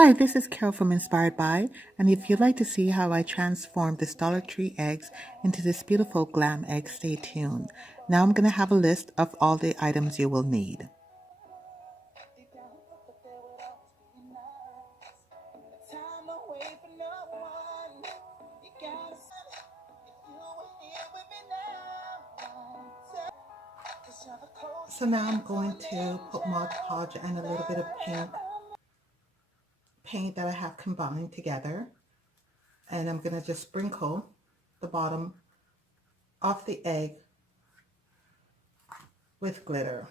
Hi, this is Carol from Inspiredby, and if you'd like to see how I transformed this Dollar Tree eggs into this beautiful Glam egg, stay tuned. Now I'm going to have a list of all the items you will need. So now I'm going to put Mod Podge and a little bit of pink paint that I have combined together. And I'm going to just sprinkle the bottom of the egg with glitter.